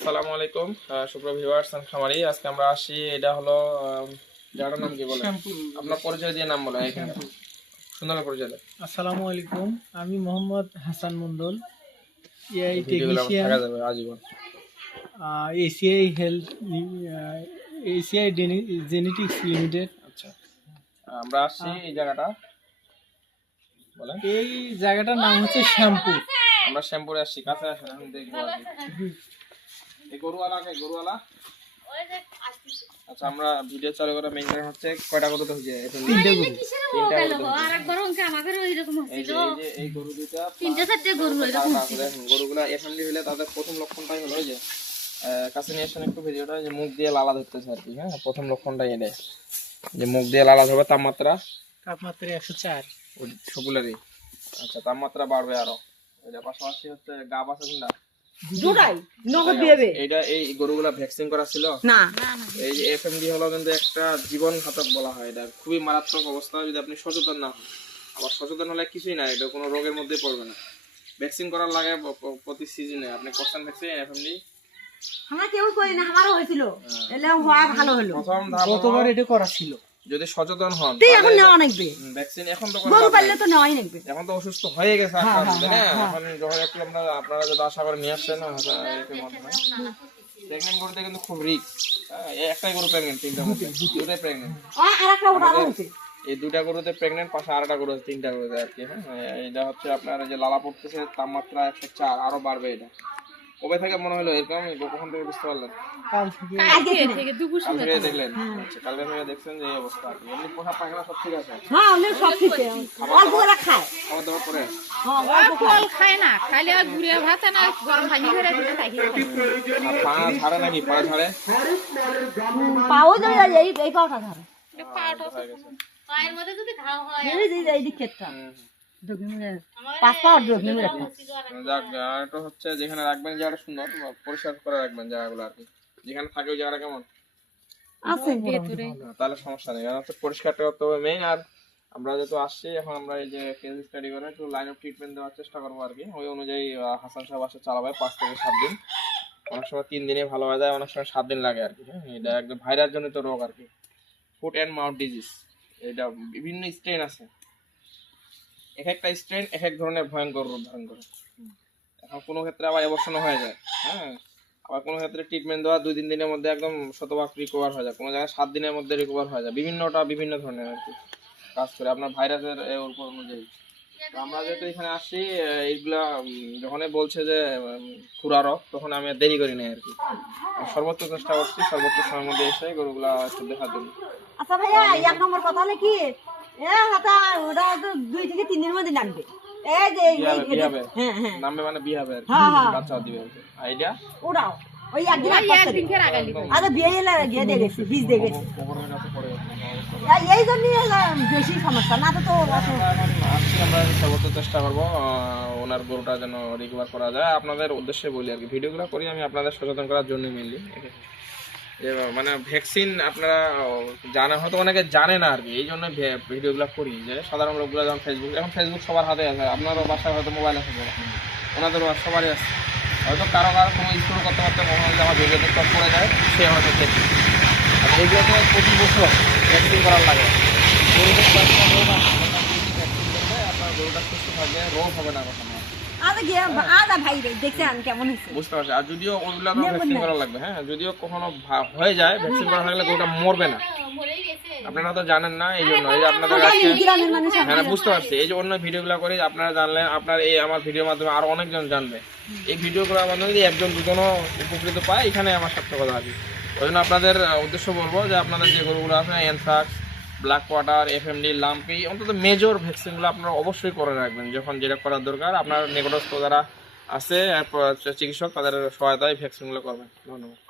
আসসালামু আলাইকুম সুপ্রিয় ভিউয়ার্স এন্ড খামারি। আজকে আমরা আসি, এটা হলো জায়গাটার নাম কি বলেন? আপনার পরিচয় দিয়ে নাম বলেন, এখানে সুন্দর পরিচয় দেন। আসসালামু আলাইকুম, আমি মোহাম্মদ হাসান মন্ডল, এআই ভিডিওগুলো টেকনিশিয়ান, থাকা যাবে আজীবন। ACI health, ACI genetics limited. আচ্ছা, আমরা আসছি এই জায়গাটা বলেন। এই জায়গাটার নাম হচ্ছে শ্যামপুর। আমরা শ্যামপুরে আসছি, কাছে আসেন, এখন দেখবো আর কি। এই গরুওয়ালা। আচ্ছা, আমরা ভিডিও চালু করা মেইন কারণ হচ্ছে কয়টা গরু তো হয়েছে? তিনটে গরু। এই গরু দুইটা গরুগুলা এফএমডি হলে তাদের প্রথম লক্ষণটাই হলো যে কাছে নিয়ে আসেন একটু ভিডিওটা, যে মুখ দিয়ে লালা ধরতেছে আর কি। হ্যাঁ, প্রথম লক্ষণটাই এটাই যে মুখ দিয়ে লালা ধরবে। তাপমাত্রা 104 সবগুলারই। আচ্ছা, তাপমাত্রা বাড়বে আরো। এটা পাশাপাশি হচ্ছে গা বাসা কিনা দুটাই নগদ দিবে। এটা এই গরুগুলা ভ্যাকসিন করা ছিল না, এই যে এফএমডি হলো কিন্তু একটা জীবন ঘাতক বলা হয়। এটা খুবই মারাত্মক অবস্থা যদি আপনি সচেতন না হন। আবার সচেতন হলে কিছুই না, এটা কোনো রোগের মধ্যে পড়বে না। ভ্যাকসিন করার লাগে প্রতি সিজনে। আপনি করছেন ভ্যাকসিন এফএমডি? আমরা কেউ করি না, আমারও হয়েছিল, এলে হওয়া ভালো হলো। প্রথম ধাপ গতবার এটা করা ছিল। যদি সচেতন হন তুই এখন নেওয়া লাগবে, ভ্যাকসিন। এখন তো গরু পাললে তো নেওয়াই লাগবে। এখন তো অসুস্থ হয়ে গেছে আপনারা, এখন যখন একটু আপনারা যদি আশা করে নিয়ে আসছেন প্রেগনেন্ট গরুতে কিন্তু খুব রিস্ক। একটাই গরু প্রেগনেন্ট, তিনটা মধ্যে দুটাই প্রেগনেন্ট। আরেকটা ওটা হচ্ছে এই দুটা গরুতে প্রেগনেন্ট, পাশে আরেকটা গরু আছে, তিনটা গরুতে আর কি। হ্যাঁ, এটা হচ্ছে আপনার যে লালা পড়তেছে, তাপমাত্রা 104, আরো বাড়বে। এটা কবে থেকে মনে হলো এরকম? কখন থেকে বুঝতে পারলেন? কাল থেকে কাল থেকে দেখলেন? আচ্ছা, কালকে থেকে দেখছেন যে এই অবস্থা আর কি। এমনি পোশাক পায়খানা সব ঠিক আছে? হ্যাঁ, অনেক সব ঠিক আছে। অল্প করে খায়, খাওয়া দাওয়া করে? ফল খায় না, খাইলে গুড়িয়া ভাত না গরম পানি করে খেতে থাকি। আর পা ঝাড়ে নাকি? পা ঝাড়ে? পাও যাবে, এই পাওটা ধরে পায়ের মধ্যে যদি ঘাও হয় এই দিক ক্ষেত্রে পাঁচ পাওয়ার ড্রপিং রাখা। যাক, এটা হচ্ছে যেখানে রাখবেন জায়গাটা সুন্দর পরিষ্কার করে রাখবেন জায়গাগুলো আর কি। যেখানে থাকে ওই জায়গাটা কেমন আছে তাহলে সমস্যা নেই, কারণ হচ্ছে পরিষ্কারটা করতে হবে মেইন। আর আমরা যেহেতু আসছি, এখন আমরা এই যে কেস স্টাডি করে একটু লাইন অফ ট্রিটমেন্ট দেওয়ার চেষ্টা করবো আর কি। ওই অনুযায়ী হাসান সাহেব আসে চালাবে 5 থেকে 7 দিন। অনেক সময় 3 দিনে ভালো হয়ে যায়, অনেক সময় 7 দিন লাগে আর কি। হ্যাঁ, এটা একদম ভাইরাস জনিত রোগ আর কি, ফুট অ্যান্ড মাউথ ডিজিজ। এটা বিভিন্ন স্ট্রেন আছে, এক একটা স্ট্রেন এক এক ধরনের ভয়ঙ্কর রূপ ধারণ করে। এখন কোনো ক্ষেত্রে আবার অ্যাবর্শন হয়ে যায়। হ্যাঁ, আবার কোনো ক্ষেত্রে ট্রিটমেন্ট দেওয়া 2-3 দিনের মধ্যে একদম শতভাগ রিকভার হয়ে যায়, কোনো জায়গায় 7 দিনের মধ্যে রিকভার হয়ে যায়। বিভিন্ন ধরনের আর কি কাজ করে আপনার ভাইরাসের উপর অনুযায়ী। তো আমরা যেহেতু এখানে আসছি, এইগুলা যখনই বলছে যে খুরা রোগ, তখন আমি দেরি করি নাই আর কি। সর্বোচ্চ চেষ্টা করছি সর্বোচ্চ সময়ের মধ্যে এসে গরুগুলা একটু দেখার জন্য। আচ্ছা ভাইয়া, 1 নম্বর কথা হলো কি, ওটা 2 থেকে 3 দিনের মধ্যে নামবে। এই যে হ্যাঁ হ্যাঁ নামবে মানে বিয়ে হবে আর কি, বাচ্চা দিবে আর কি। আইডিয়া ওরাও ওই একদিন একদিন ফের আগালি আরে বিয়ে এলে গিয়ে দিয়ে গেছি, বীজ দিয়ে গেছি। এই জন্যই বেশি সমস্যা, না তো আমরা সর্বোচ্চ চেষ্টা করবো ওনার গরুটা যেন রিকভার করা যায়। আপনাদের উদ্দেশ্যে বলি আর কি, ভিডিওগুলো করি আমি আপনাদের সচেতন করার জন্য মেনলি। মানে ভ্যাকসিন আপনারা জানা, হয়তো অনেকে জানে না আর কি, এই জন্য ভিডিওগুলো করি। যে সাধারণ লোকগুলো যখন এখন ফেসবুক সবার হাতে আছে, আপনারও বাসায় হয়তো মোবাইল আছে, ওনাদেরও সবারই আছে। হয়তো কারো কোনো স্কুল করতে কখনো যদি আমার ভিডিওতে টপ করে যায়, সে হয়তো দেখবে। আর এইগুলো তো প্রতি বছর ভ্যাকসিন করার লাগে। গরুদের আপনার গরুটা সুস্থ থাকবে, রোগ হবে না কখনো। বুঝতে পারছি। আর যদিও ওইগুলো ভ্যাকসিন করা লাগবে, হ্যাঁ, যদিও কখনো হয়ে যায় ভ্যাকসিন করা থাকলে গরুটা মরবে না। আপনারা তো জানেন না, এই জন্য এই যে আপনাদের হ্যাঁ বুঝতে পারছি, এই যে অন্য ভিডিওগুলো করে আপনারা জানলেন, আপনার এই আমার ভিডিওর মাধ্যমে আরো অনেকজন জানবে। এই ভিডিওগুলোর মাধ্যমে যদি 1-2 জনও উপকৃত পায়, এখানে আমার সার্থকতা আছে। ওই জন্য আপনাদের উদ্দেশ্য বলবো যে আপনাদের যে গরুগুলো আছে, anthrax, black water, FMD, lumpy, অন্তত মেজর ভ্যাকসিনগুলো আপনারা অবশ্যই করে রাখবেন। যখন যেটা করার দরকার, আপনার নিকটস্থ যারা আছে চিকিৎসক, তাদের সহায়তায় ভ্যাকসিনগুলো করবেন। ধন্যবাদ।